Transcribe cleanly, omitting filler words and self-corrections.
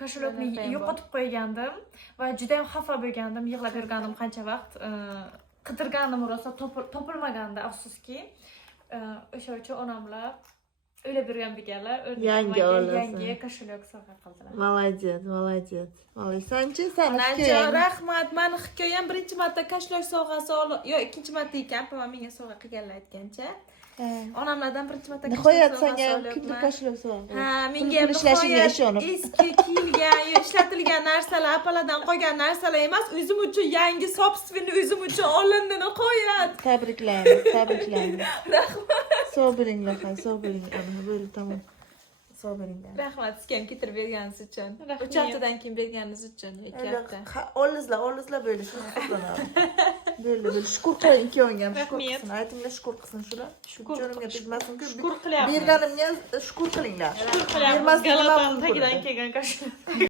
kosholyokni yo'qotib qo'ygandim va juda ham xafa bo'lgandim, yig'lab yurgandim qancha vaqt. Qidirganim rosa topilmaganda, afsuski. O'sha uchun onamlar o'ylab yurgan ekanlar, yangi kosholyok sovg'a qildilar. Молодец, молодец. Sen-chi, sen Onajon, rahmat. Meni hikoyam birinchi marta kosholyok sovg'asi ikkinchi marta ekan, opam menga sovg'a qilganlar aytgancha. Onamlardan birinchi marta nihoyat senga kimdir kosholyok sovg'a. Ha, menga nihoyat eski kiyilgan, ishlatilgan narsalar, apalardan qolgan narsalar emas, o'zim uchun yangi sobstveni o'zim uchun olindi nihoyat. Tabriklaymiz. Rahmat. Sog' bo'linglar, sog' bo'ling. Ana bo'ldi, tamom. Sog' bo'linglar. Rahmat sizga ham keltirib berganingiz uchun. 3 haftadan keyin berganingiz uchun 2 hafta. Ollizlar böyle böyle shukur qiling ikkoving ham shukur qilsin. Aytinglar shukur qilsin shular. Jonimga tegmasin-ku. Shukur qilyapmiz. Berganimga shukur qilinglar. Shukur qilyapmiz. Galataning tagidan kelgan kosholyok.